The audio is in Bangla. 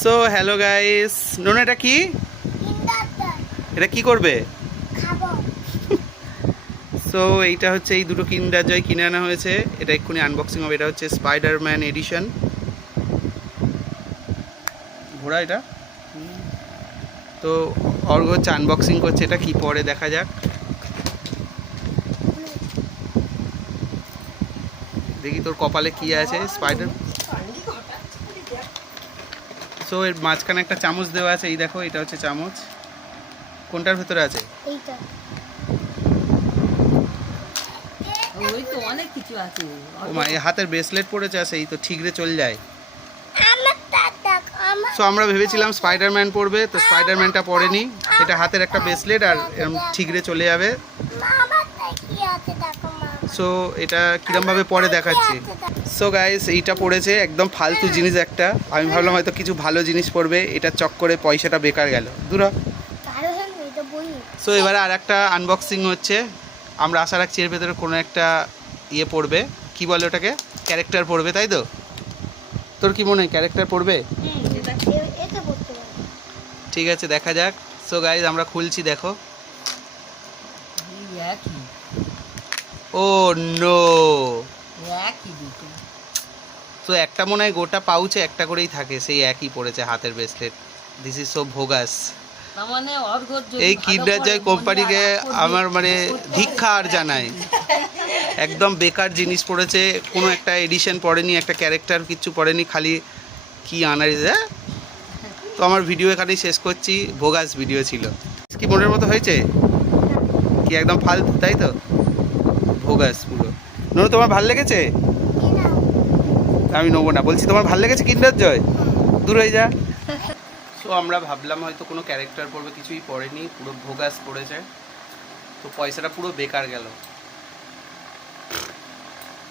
সো হ্যালো গাইস, নোনা এটা কি? এটা কি করবে? সো এইটা হচ্ছে এই দুটো কিন্ডার জয় কিনে আনা হয়েছে। এটা এক্ষুনি আনবক্সিং হবে। এটা হচ্ছে স্পাইডারম্যান এডিশন। ঘোড়া এটা। তো অর্ঘ হচ্ছে আনবক্সিং করছে। এটা কি পরে দেখা যাক। দেখি তোর কপালে কি আছে। স্পাইডার। সো এর মাঝখানে একটা চামচ দেওয়া আছে। এই দেখো, এটা হচ্ছে চামচ। কোনটার ভেতরে আছে? এইটা। ওই তো অনেক কিছু আছে। ও মা, এই হাতের ব্রেসলেট পরেছে আছে। এই তো ঠিকরে চলে যায়। সো আমরা ভেবেছিলাম স্পাইডারম্যান পরবে, তো স্পাইডারম্যানটা পরেনি। এটা হাতের একটা ব্রেসলেট আর এরকম ঠিকরে চলে যাবে। সো এটা কিরমভাবে পরে দেখাচ্ছি। সো গাইস, এইটা পড়েছে একদম ফালতু জিনিস একটা। আমি ভাবলাম হয়তো কিছু ভালো জিনিস পড়বে, এটা চক্করে পয়সাটা বেকার গেল দূরা। সো এবারে আর একটা আনবক্সিং হচ্ছে। আমরা আশা রাখছি এর ভেতরে কোনো একটা ইয়ে পড়বে, কি বলে ওটাকে, ক্যারেক্টার পড়বে, তাই তো? তোর কি মনে হয় ক্যারেক্টার পড়বে? ঠিক আছে, দেখা যাক। সো গাইস, আমরা খুলছি, দেখো। ও নো, তো একটা মনে হয় গোটা পাউচে একটা করেই থাকে, সেই একই পড়েছে হাতের bracelet. This is so bogus. এই কিন্ডার জয় কোম্পানিকে আমার মানে ধিক্ষা আর জানাই। একদম বেকার জিনিস পড়েছে, কোনো একটা এডিশন পড়েনি, একটা ক্যারেক্টার কিচ্ছু পড়েনি, খালি কি আনার। তো আমার ভিডিও এখানেই শেষ করছি। ভোগাস ভিডিও ছিল। কি মনের মতো হয়েছে কি? একদম ফালতু, তাই তো? ভোগাস পুরো। নোনো, তোমার ভাল লেগেছে? আমি নেবো না বলছি। তোমার ভাল লেগেছে কিন্ডার জয়? দূর হয়ে যা। সো আমরা ভাবলাম হয়তো কোনো ক্যারেক্টার পড়বে, কিছুই পড়েনি, পুরো ভোগাস পড়েছে। তো পয়সাটা পুরো বেকার গেল।